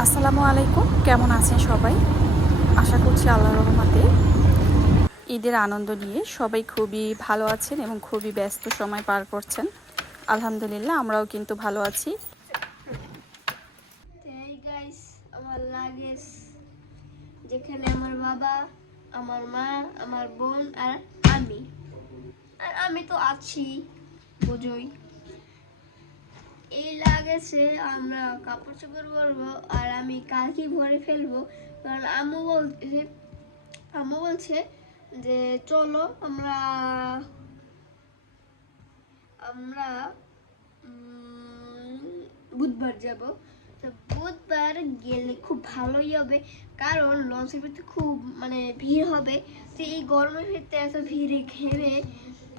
আসসালামু আলাইকুম, কেমন আছেন সবাই? আশা করছি আল্লাহর রহমতে ঈদের আনন্দ নিয়ে সবাই খুবই ভালো আছেন এবং খুবই ব্যস্ত সময় পার করছেন। আলহামদুলিল্লাহ আমরাও কিন্তু ভালো আছি। এই গাইস, আমার লাগেজ যেখানে আমার বাবা, আমার মা, আমার বোন আর আমি তো আছি, বুঝোই। এই লাগেজে আমরা কাপড় চোপড় করবো আর আমি কালকে ভরে ফেলবো, কারণ আম্মু বলছে যে চলো আমরা আমরা বুধবার যাব। তো বুধবার গেলে খুব ভালোই হবে, কারণ লঞ্চের ভিতরে খুব ভিড় হবে। তো এই গরমের ভিতরে এত ভিড়ে ঘেমে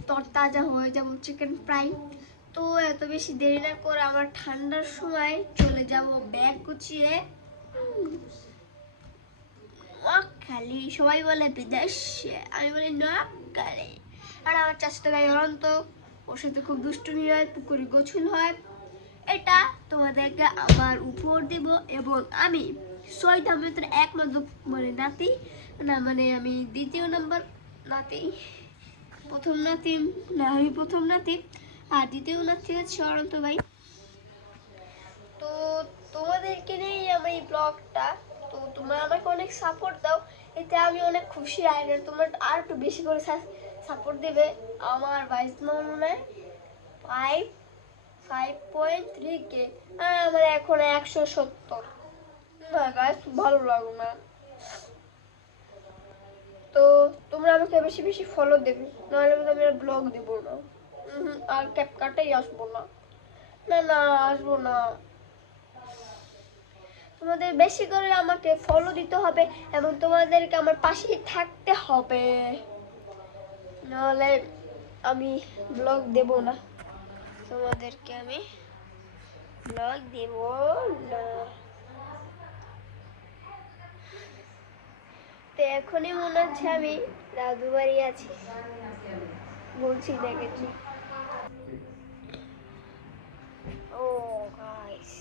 তরতাজা হয়ে যাব চিকেন ফ্রাই। তো এত বেশি দেরি না করে আমরা ঠান্ডার সময় চলে যাব ব্যাগ গুছিয়ে নোয়াখালী। সবাই বলে বিদেশে, আমি বলি নোয়াখালী। আর আমার চাচাতো ভাই অনন্ত, ওর সাথে খুব দুষ্টুমি হয়, পুকুরে গোছল হয়। এটা তোমাদেরকে আমার উপর দেব। এবং আমি ছয়টা ভিতরে একমাত্র নাতি, না আমি দ্বিতীয় নাম্বার নাতি। প্রথম নাতি না, আমি প্রথম নাতি, আর দ্বিতীয় নাতি হচ্ছে অনন্ত ভাই। তো তোমাদেরকে নিয়েই আমার এই ব্লগটা। তো তোমরা আমাকে অনেক সাপোর্ট দাও, এতে আমি অনেক খুশি। আর তোমরা আর একটু বেশি করে সাপোর্ট দেবে। আমার বাইস মনে হয় 5.3K, আর আমার এখন 170। না গাইস, ভালো লাগো না। তো তোমরা আমাকে বেশি বেশি ফলো দেবে, নাহলে আমি আর ব্লগ দেব না। আর ক্যাপকাটেই আসবো না। না না, আসবো না। তোমাদের বেশি করে আমাকে ফলো দিতে হবে এবং তোমাদেরকে আমার পাশেই থাকতে হবে, নাহলে আমি ব্লগ দেব না। তোমাদেরকে আমি ব্লগ দেব না। তো এখনই মনে হচ্ছে আমি দাদু বাড়ি আছি, বলছি দেখেছি। ও গাইস,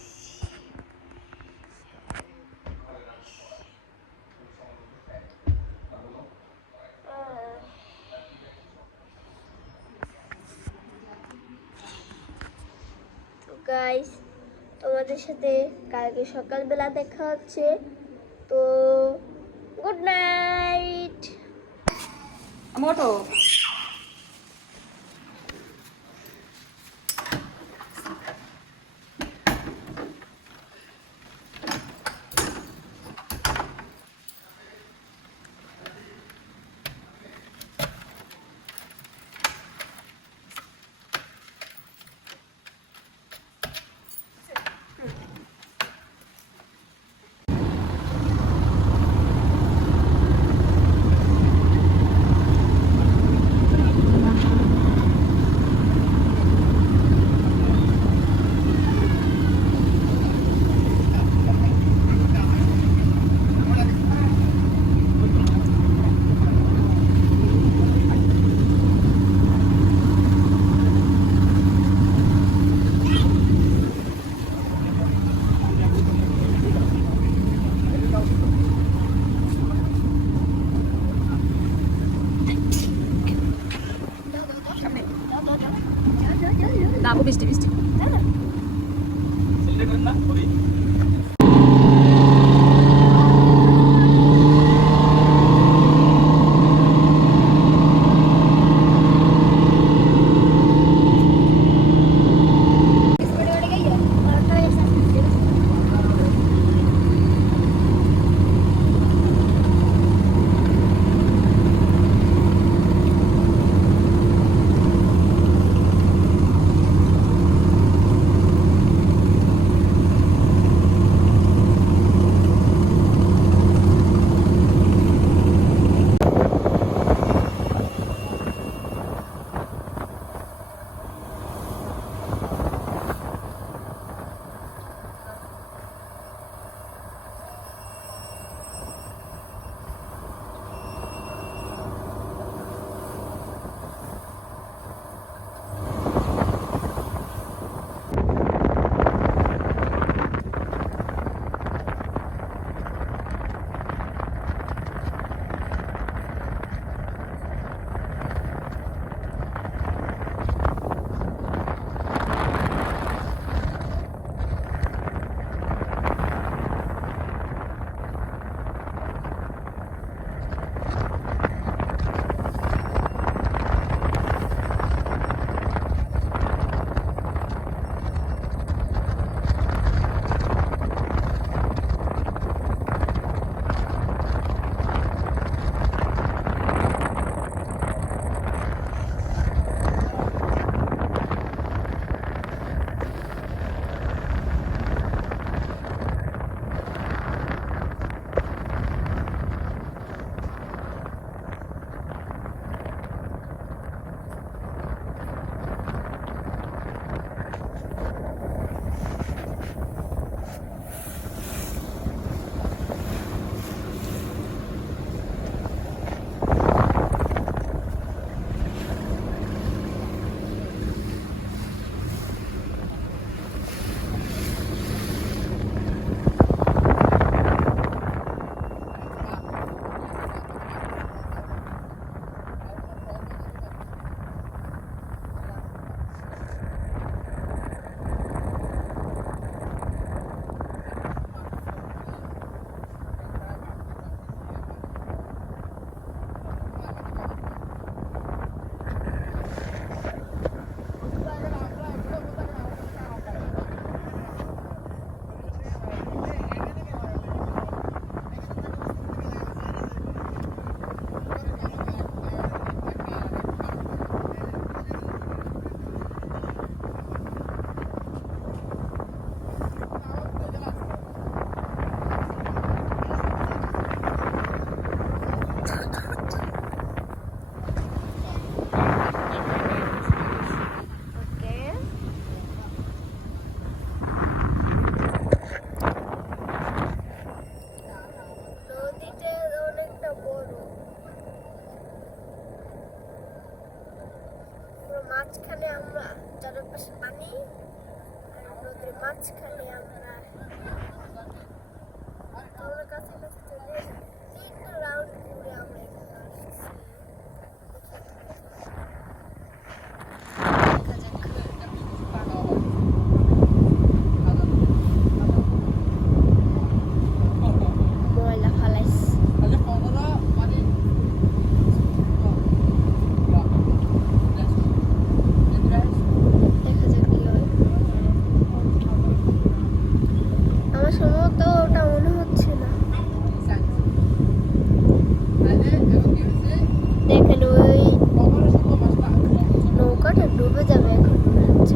গাইস তোমাদের সাথে কালকে সকালবেলা দেখা হচ্ছে। তো গুড নাইট। মোটো আমার তো ওটা মনে হচ্ছে না। দেখেন ওই নৌকাটা ডুবে যাবে এখন মনে হচ্ছে।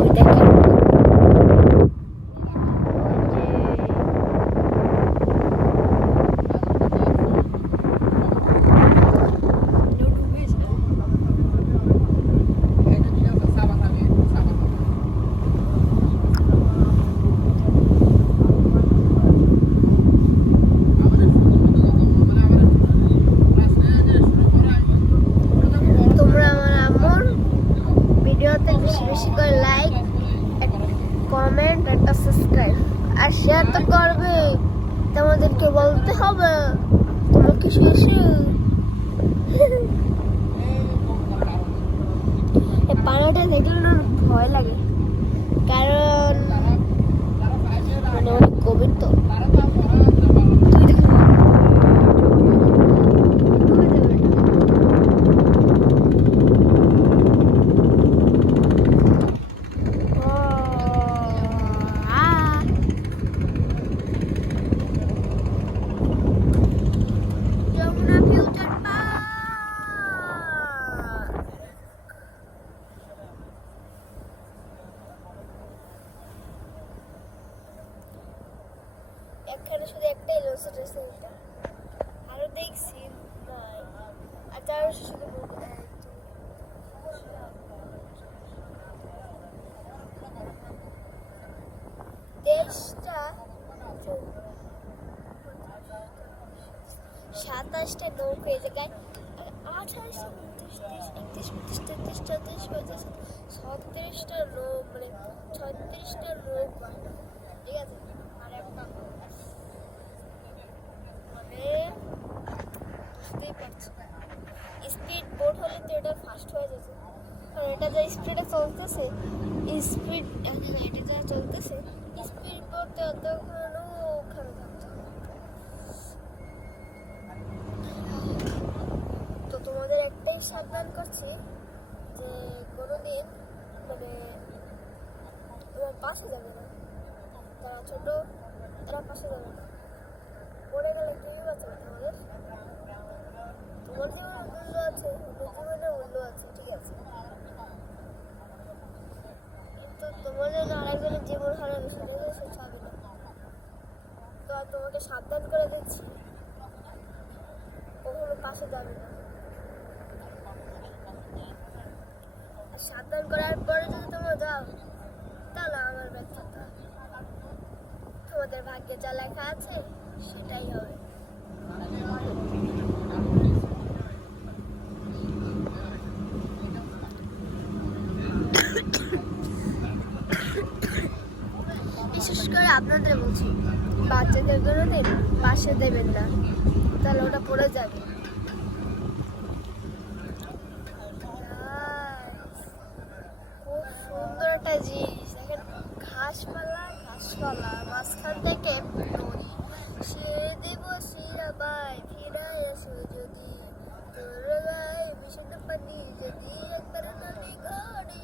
ওই দেখেন তোমরা আমার আম্মুর ভিডিওতে বেশি বেশি করে লাইক, কমেন্ট, একটা সাবস্ক্রাইব আর শেয়ার তো করবে। তোমাদেরকে বলতে হবে তোমরা কিছু ইস্যু এই পানাটা দেখলে না ভয় লাগে, কারণ মানে অনেক গভীর তো। তুই দেখো ডুবে যাবে। ও আ যমুনা ফিউচার পার্ক। এখানে শুধু একটাই লঞ্চ আছে, আরো দেখছি নাই। আর তার শুধু দেশটা 27টা নৌকা এই জায়গায়, 28, 29, 30, 31, 32, 33, 34, 36টা নৌ মানে 36টা নৌকা, ঠিক আছে। আর একটা মানে বুঝতেই পারছি স্পিড বোট হলে তো এটা ফাস্ট হয়ে যেত, আর এটা যা স্পিডে চলতেছে, স্পিড এটা যা চলতেছে স্পিড বোট ততক্ষণ ওখানে থাকছে। তো তোমাদের একটাই সাবধান করছি যে কোনোদিন মানে তোমার পাশে যাবে না, তারা ছোট তারা পাশে যাবে না, পড়ে গেলে তুমি বাঁচাবে। তোমার জীবনে মূল্য আছে, ওদের জীবনে মূল্য আছে, ঠিক আছে, কিন্তু তোমার জন্য আরেকজনের জীবন হারানো সেটা সে চাবে না। তো আর তোমাকে সাবধান করে দিচ্ছি, কখনো পাশে যাবে না। আর সাবধান করার পরে যদি তোমরা যাও তাহলে আমার ব্যর্থতা। তোমাদের ভাগ্যে যা লেখা আছে সেটাই হবে। বিশেষ করে আপনাদের বলছি, বাচ্চাদের কোনোদিন পাশে দেবেন না, তাহলে ওটা পড়ে যাবে। খুব সুন্দর একটা জিনিস দেখেন, ঘাসপালা মাঝখান থেকে নদী। সে দেব সিরাবাই ফিরে এসো যদি তোর গায়ে ভীষণ পানি যদি একবার নদী ঘড়ি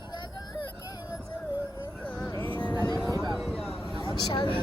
লাগে স্বামী